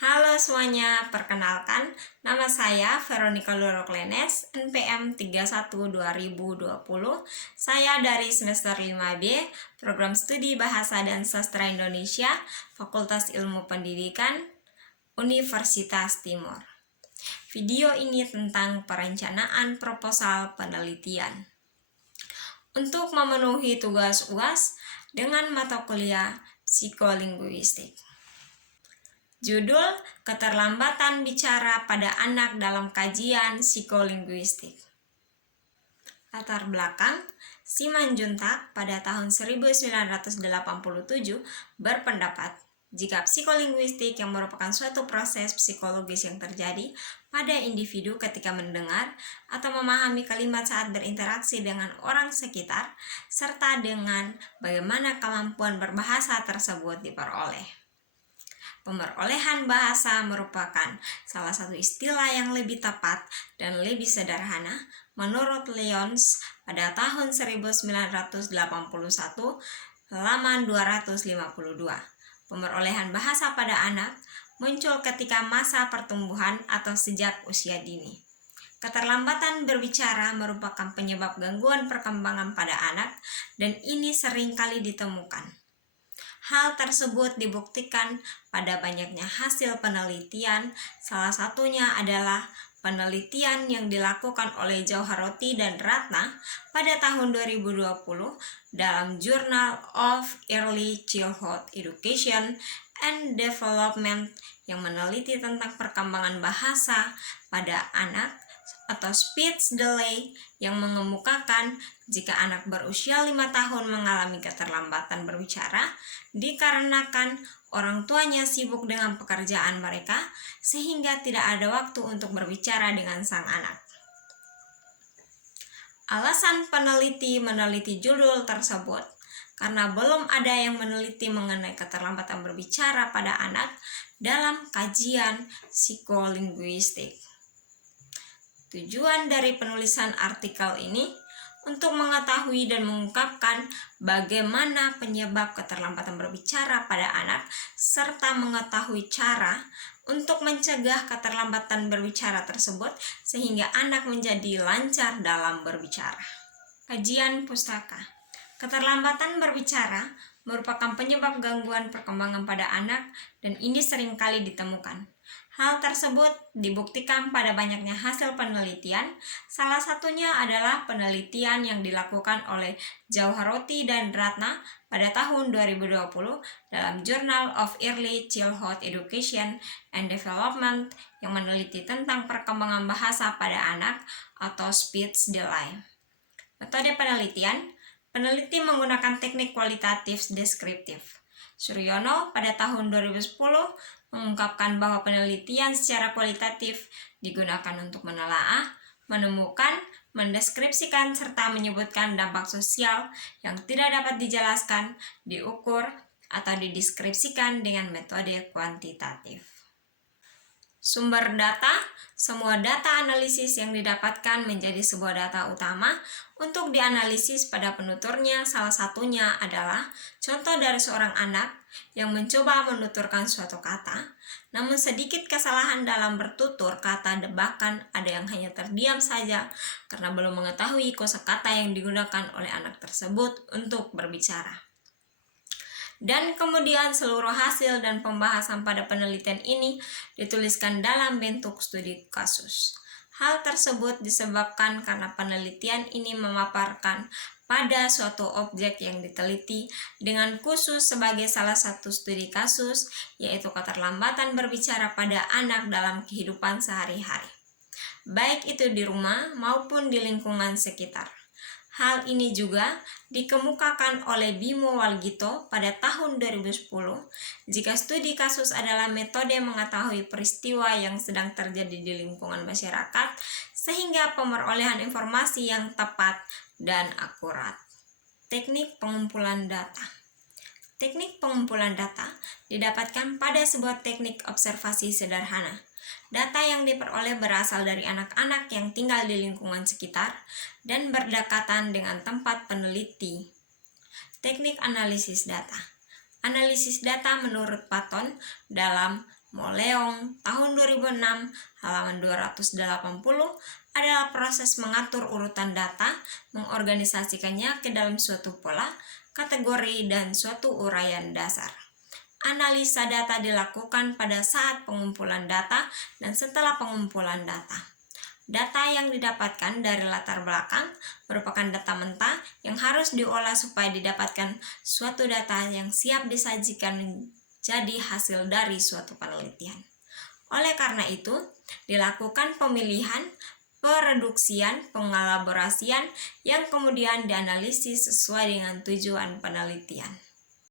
Halo semuanya, perkenalkan nama saya Veronica Loroklenes, NPM 31/2020. Saya dari semester 5B, Program Studi Bahasa dan Sastra Indonesia, Fakultas Ilmu Pendidikan, Universitas Timur. Video ini tentang perencanaan proposal penelitian. Untuk memenuhi tugas UAS dengan mata kuliah psikolinguistik. Judul: Keterlambatan bicara pada anak dalam kajian psikolinguistik. Latar belakang: Simanjuntak pada tahun 1987 berpendapat jika psikolinguistik yang merupakan suatu proses psikologis yang terjadi pada individu ketika mendengar atau memahami kalimat saat berinteraksi dengan orang sekitar, serta dengan bagaimana kemampuan berbahasa tersebut diperoleh. Pemerolehan bahasa merupakan salah satu istilah yang lebih tepat dan lebih sederhana menurut Lyons pada tahun 1981 halaman 252. Pemerolehan bahasa pada anak muncul ketika masa pertumbuhan atau sejak usia dini. Keterlambatan berbicara merupakan penyebab gangguan perkembangan pada anak dan ini sering kali ditemukan. Hal tersebut dibuktikan pada banyaknya hasil penelitian, salah satunya adalah penelitian yang dilakukan oleh Jauharoti dan Ratna pada tahun 2020 dalam Journal of Early Childhood Education and Development yang meneliti tentang perkembangan bahasa pada anak atau speech delay yang mengemukakan jika anak berusia 5 tahun mengalami keterlambatan berbicara dikarenakan orang tuanya sibuk dengan pekerjaan mereka sehingga tidak ada waktu untuk berbicara dengan sang anak. Alasan peneliti meneliti judul tersebut karena belum ada yang meneliti mengenai keterlambatan berbicara pada anak dalam kajian psikolinguistik. Tujuan dari penulisan artikel ini untuk mengetahui dan mengungkapkan bagaimana penyebab keterlambatan berbicara pada anak serta mengetahui cara untuk mencegah keterlambatan berbicara tersebut sehingga anak menjadi lancar dalam berbicara. Kajian pustaka. Keterlambatan berbicara merupakan penyebab gangguan perkembangan pada anak dan ini seringkali ditemukan. Hal tersebut dibuktikan pada banyaknya hasil penelitian, salah satunya adalah penelitian yang dilakukan oleh Jauharoti dan Ratna pada tahun 2020 dalam Journal of Early Childhood Education and Development yang meneliti tentang perkembangan bahasa pada anak atau speech delay. Metode penelitian: peneliti menggunakan teknik kualitatif deskriptif. Suryono pada tahun 2010 mengungkapkan bahwa penelitian secara kualitatif digunakan untuk menelaah, menemukan, mendeskripsikan, serta menyebutkan dampak sosial yang tidak dapat dijelaskan, diukur, atau dideskripsikan dengan metode kuantitatif. Sumber data: semua data analisis yang didapatkan menjadi sebuah data utama untuk dianalisis pada penuturnya. Salah satunya adalah contoh dari seorang anak yang mencoba menuturkan suatu kata, namun sedikit kesalahan dalam bertutur kata bahkan ada yang hanya terdiam saja karena belum mengetahui kosakata yang digunakan oleh anak tersebut untuk berbicara. Dan kemudian seluruh hasil dan pembahasan pada penelitian ini dituliskan dalam bentuk studi kasus. Hal tersebut disebabkan karena penelitian ini memaparkan pada suatu objek yang diteliti dengan khusus sebagai salah satu studi kasus, yaitu keterlambatan berbicara pada anak dalam kehidupan sehari-hari, baik itu di rumah maupun di lingkungan sekitar. Hal ini juga dikemukakan oleh Bimo Walgito pada tahun 2010 jika studi kasus adalah metode mengetahui peristiwa yang sedang terjadi di lingkungan masyarakat sehingga pemerolehan informasi yang tepat dan akurat. Teknik pengumpulan data. Teknik pengumpulan data didapatkan pada sebuah teknik observasi sederhana. Data yang diperoleh berasal dari anak-anak yang tinggal di lingkungan sekitar dan berdekatan dengan tempat peneliti. Teknik analisis data. Analisis data menurut Patton dalam Moleong tahun 2006 halaman 280 adalah proses mengatur urutan data, mengorganisasikannya ke dalam suatu pola, kategori, dan suatu uraian dasar. Analisa data dilakukan pada saat pengumpulan data dan setelah pengumpulan data. Data yang didapatkan dari latar belakang merupakan data mentah yang harus diolah supaya didapatkan suatu data yang siap disajikan menjadi hasil dari suatu penelitian. Oleh karena itu, dilakukan pemilihan, pereduksian, pengelaborasian yang kemudian dianalisis sesuai dengan tujuan penelitian.